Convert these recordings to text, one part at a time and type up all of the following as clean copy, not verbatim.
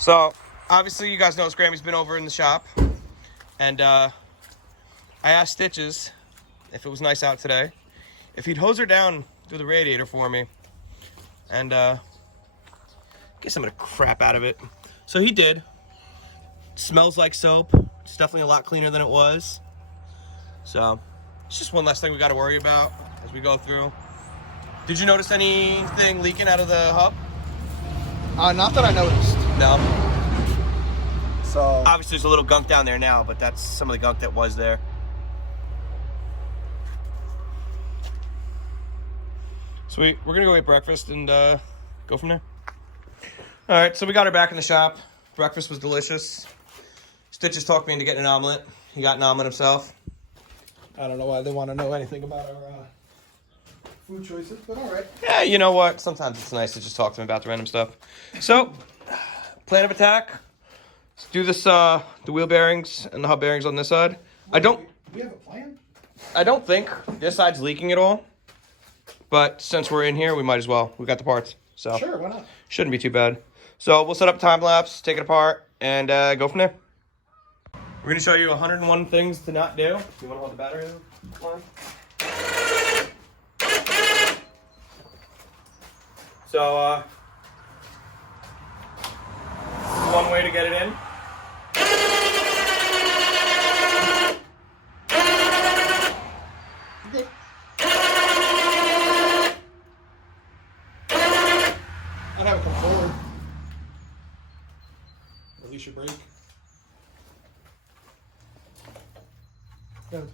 So, obviously you guys know Scrammy's been over in the shop, and I asked Stitches if it was nice out today, if he'd hose her down through the radiator for me, and get some of the crap out of it. So he did. Smells like soap. It's definitely a lot cleaner than it was. So, it's just one less thing we got to worry about as we go through. Did you notice anything leaking out of the hub? Not that I noticed. No. So obviously there's a little gunk down there now, but that's some of the gunk that was there. Sweet. We're gonna go eat breakfast and go from there. All right, so we got her back in the shop. Breakfast was delicious. Stitches talked me into getting an omelet. He got an omelet himself. I don't know why they want to know anything about our food choices, but all right. Yeah, you know what? Sometimes it's nice to just talk to him about the random stuff. So, plan of attack. Let's do this, the wheel bearings and the hub bearings on this side. Wait, we have a plan? I don't think this side's leaking at all. But since we're in here, we might as well. We got the parts. So Sure, why not? Shouldn't be too bad. So we'll set up a time lapse, take it apart, and go from there. We're going to show you 101 things to not do. You want to hold the battery on? So, one way to get it in. Good. I'd have it come forward. Release your brake. Good.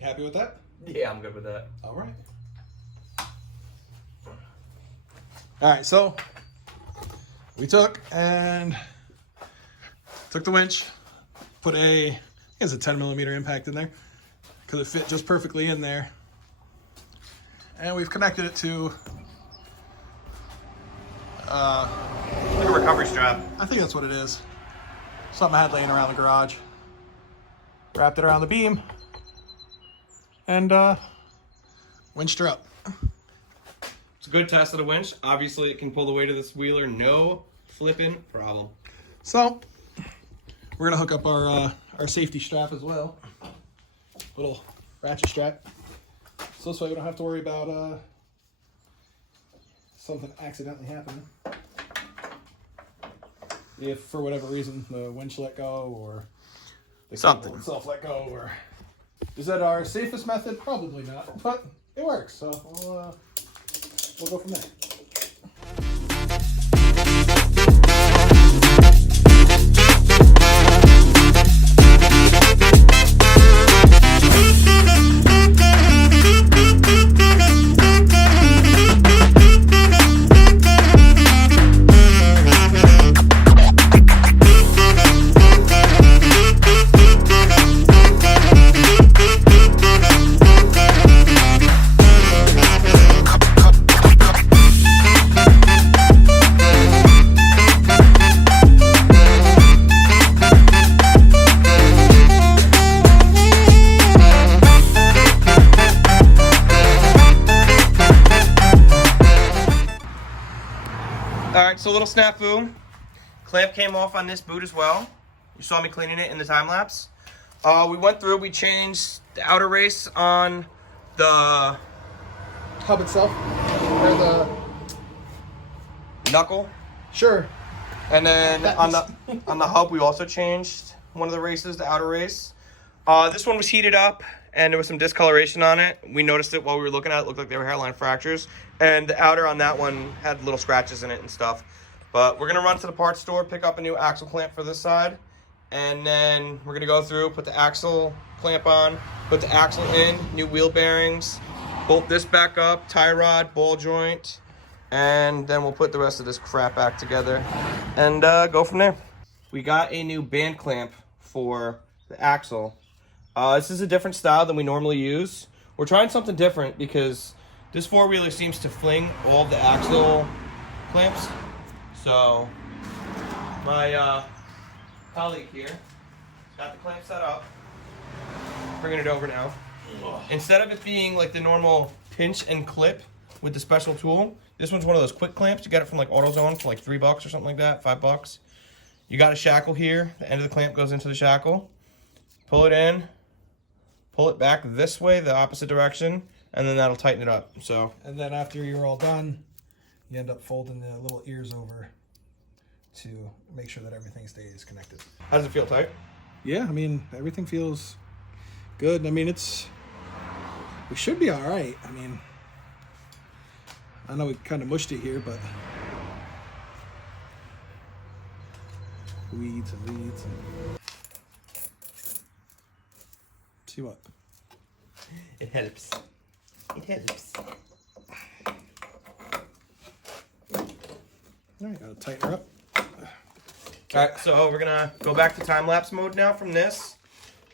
Happy with that? Yeah, I'm good with that. All right. All right, so we took the winch, put I think it's a 10 millimeter impact in there because it fit just perfectly in there. And we've connected it to Like a recovery strap. I think that's what it is. Something I had laying around the garage. Wrapped it around the beam. And winched her up. It's a good test of the winch. Obviously, it can pull the weight of this wheeler, no flipping problem. So we're gonna hook up our safety strap as well. Little ratchet strap. So this way we don't have to worry about something accidentally happening. If for whatever reason the winch let go or the cable itself let go, or is that our safest method? Probably not, but it works. So we'll go from there. Alright, so a little snafu. Clamp came off on this boot as well. You saw me cleaning it in the time lapse. We went through, we changed the outer race on the Hub itself, or the knuckle. sure. And then on the hub, we also changed one of the races, the outer race. This one was heated up, and there was some discoloration on it. We noticed it while we were looking at it. It looked like they were hairline fractures. And the outer on that one had little scratches in it and stuff. But we're gonna run to the parts store, pick up a new axle clamp for this side, and then we're gonna go through, put the axle clamp on, put the axle in, new wheel bearings, bolt this back up, tie rod, ball joint, and then we'll put the rest of this crap back together and go from there. We got a new band clamp for the axle. This is a different style than we normally use. We're trying something different because this four-wheeler seems to fling all of the axle clamps. So my colleague here got the clamp set up. Bringing it over now. Instead of it being like the normal pinch and clip with the special tool, this one's one of those quick clamps. You got it from like AutoZone for like $3 or something like that, $5. You got a shackle here. The end of the clamp goes into the shackle. Pull it in, pull it back this way, the opposite direction, and then that'll tighten it up. So. And then after you're all done, you end up folding the little ears over to make sure that everything stays connected. How does it feel, tight? Yeah, I mean, everything feels good. I mean, we should be all right. I mean, I know we kind of mushed it here, but weeds and leads and see what? It helps. It helps. All right, gotta tighten her up. All right, so we're gonna go back to time-lapse mode now from this,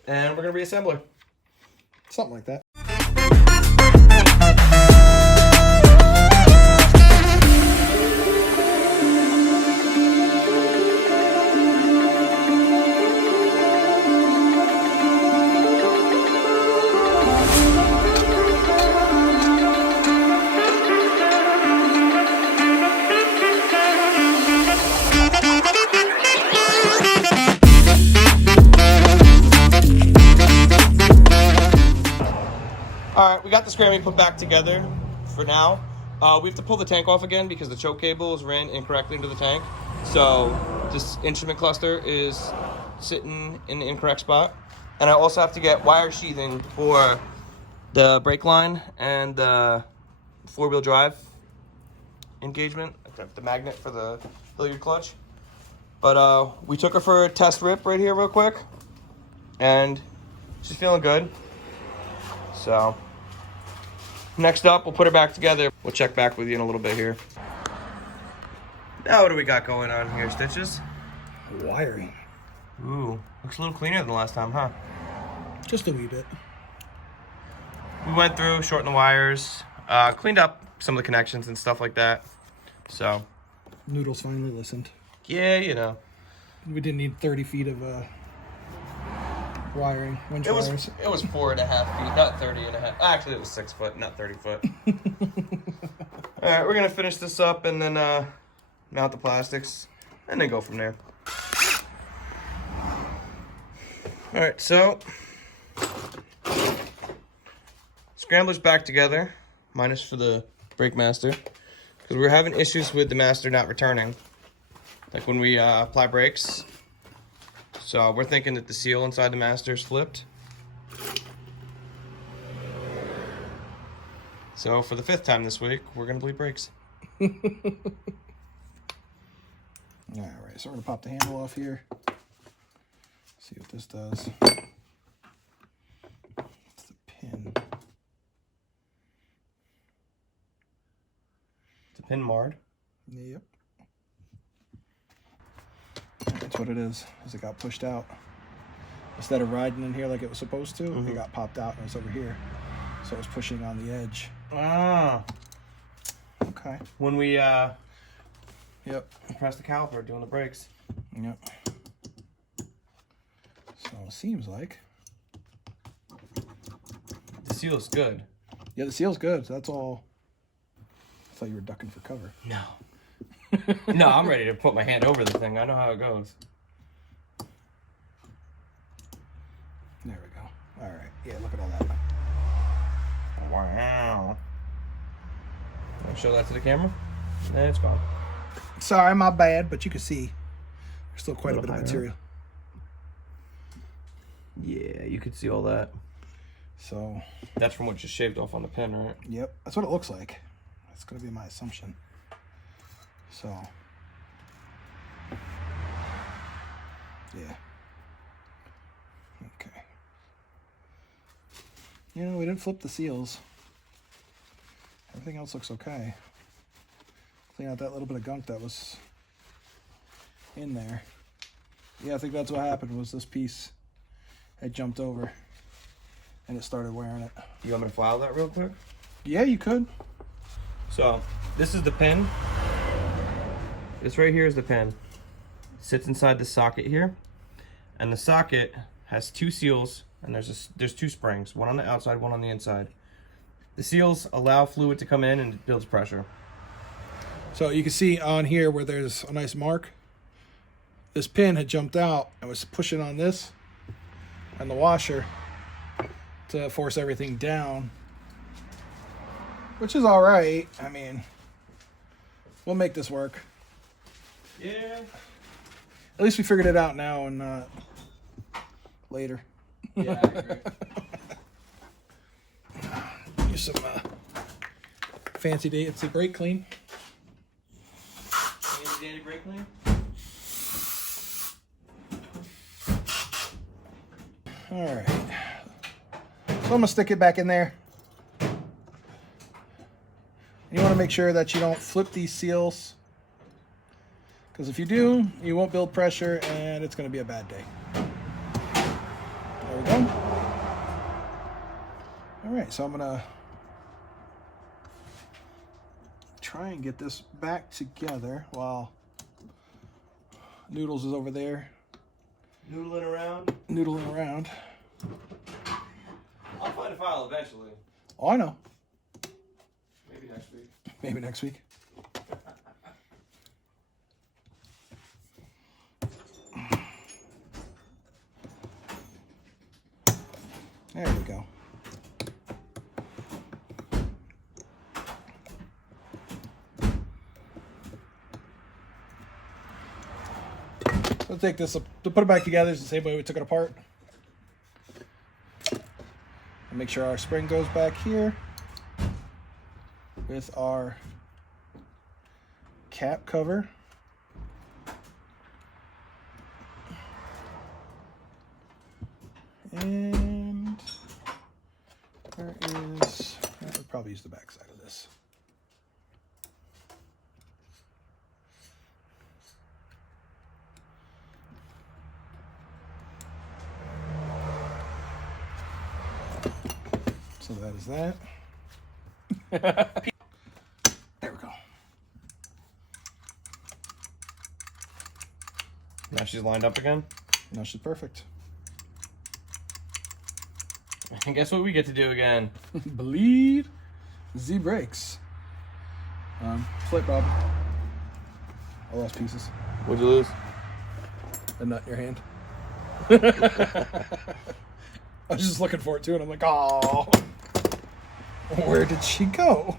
and we're gonna reassemble her. Something like that. All right, we got the Scrambler put back together for now. We have to pull the tank off again because the choke cables ran incorrectly into the tank. So this instrument cluster is sitting in the incorrect spot. And I also have to get wire sheathing for the brake line and the four-wheel drive engagement, the magnet for the Hilliard clutch. But we took her for a test rip right here real quick, and she's feeling good. So next up, we'll put her back together. We'll check back with you in a little bit here. Now what do we got going on here, Stitches? Wiring. Ooh, looks a little cleaner than the last time, huh? Just a wee bit. We went through, shortened the wires, cleaned up some of the connections and stuff like that. So Noodles finally listened. yeah, you know. We didn't need 30 feet of wiring, winch wires. It was 4.5 feet, not 30.5. Actually, it was 6 foot, not 30 foot. All right, we're gonna finish this up and then mount the plastics and then go from there. All right, so Scrambler's back together, minus for the brake master, because we're having issues with the master not returning, like when we apply brakes. So we're thinking that the seal inside the master is flipped. So for the 5th time this week, we're gonna bleed brakes. All right, so we're gonna pop the handle off here. See what this does. It's the pin. It's a pin marred. Yep. That's what it is it got pushed out. Instead of riding in here like it was supposed to, it got popped out and it's over here. So it was pushing on the edge. Ah. Okay. When we Yep. press the caliper doing the brakes. Yep. So it seems like The seal's good. yeah, the seal's good. So that's all. I thought you were ducking for cover. No. No, I'm ready to put my hand over the thing. I know how it goes. There we go. All right. Yeah, look at all that. Wow. Want to show that to the camera? Nah, it's gone. Sorry, my bad, but you can see there's still quite a bit of higher. material. Yeah, you could see all that. So That's from what just shaved off on the pin, right? yep, that's what it looks like. That's gonna be my assumption. So Yeah. Okay. You know, we didn't flip the seals. Everything else looks okay. Clean out that little bit of gunk that was in there. Yeah, I think that's what happened, was this piece had jumped over and it started wearing it. You want me to file that real quick? Yeah, you could. So, this is the pin. This right here is the pin. It sits inside the socket here. And the socket has two seals, and there's two springs, one on the outside, one on the inside. The seals allow fluid to come in and it builds pressure. So you can see on here where there's a nice mark, this pin had jumped out and was pushing on this and the washer to force everything down, which is all right. I mean, we'll make this work. Yeah. At least we figured it out now and not later. Yeah, I agree. Use some fancy dancy brake clean. Fancy dandy brake clean? All right. So I'm gonna stick it back in there. You want to make sure that you don't flip these seals, because if you do, you won't build pressure and it's going to be a bad day. There we go. All right, so I'm going to try and get this back together while Noodles is over there. Noodling around? Noodling around. I'll find a file eventually. Oh, I know. Maybe next week. Maybe next week. There we go. We'll take this up, to put it back together is the same way we took it apart. And make sure our spring goes back here with our cap cover. And where is, I would probably use the back side of this. So that is that. There we go. Now she's lined up again. Now she's perfect. And guess what we get to do again? Bleed Z brakes. Flip Bob. I lost pieces. What'd you lose? A nut in your hand. I was just looking for it too, and I'm like, oh, where did she go?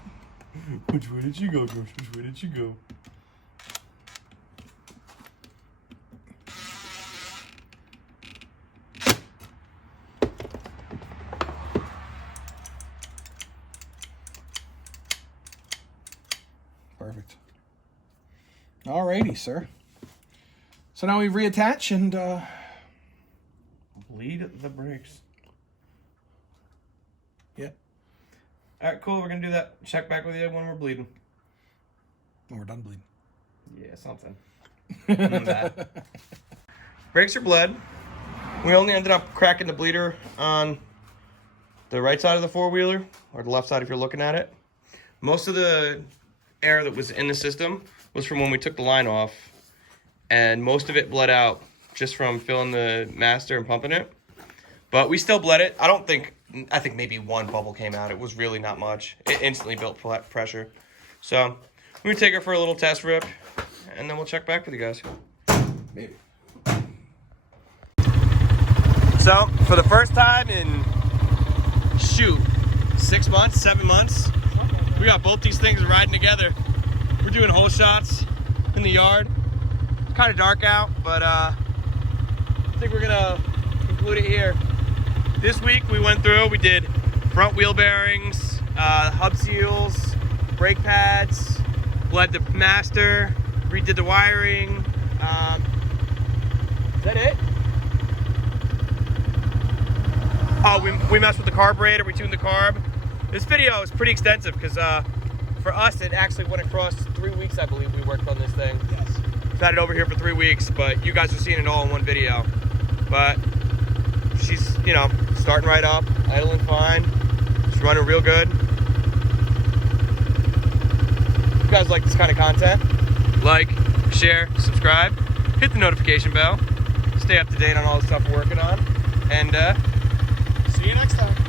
Which way did she go, Josh? Which way did she go? Perfect. Alrighty, sir. So now we reattach and Bleed the brakes. yeah, All right, cool. We're gonna do that. Check back with you when we're bleeding. when we're done bleeding. Yeah, something. Brakes are bled. We only ended up cracking the bleeder on the right side of the four-wheeler, or the left side if you're looking at it. Most of the air that was in the system was from when we took the line off, and most of it bled out just from filling the master and pumping it. But we still bled it. I think maybe one bubble came out. It was really not much. It instantly built pressure. So I'm going to take her for a little test rip, and then we'll check back with you guys. Maybe. So, for the first time in, 6 months, 7 months, we got both these things riding together. We're doing hole shots in the yard. Kind of dark out, but I think we're gonna conclude it here. This week we went through, we did front wheel bearings, hub seals, brake pads, bled the master, redid the wiring. Is that it? We messed with the carburetor, we tuned the carb. This video is pretty extensive because for us it actually went across 3 weeks, I believe we worked on this thing. Yes. We've had it over here for 3 weeks, but you guys are seeing it all in one video. But she's, you know, starting right up, idling fine. She's running real good. If you guys like this kind of content, like, share, subscribe, hit the notification bell, stay up to date on all the stuff we're working on, and See you next time.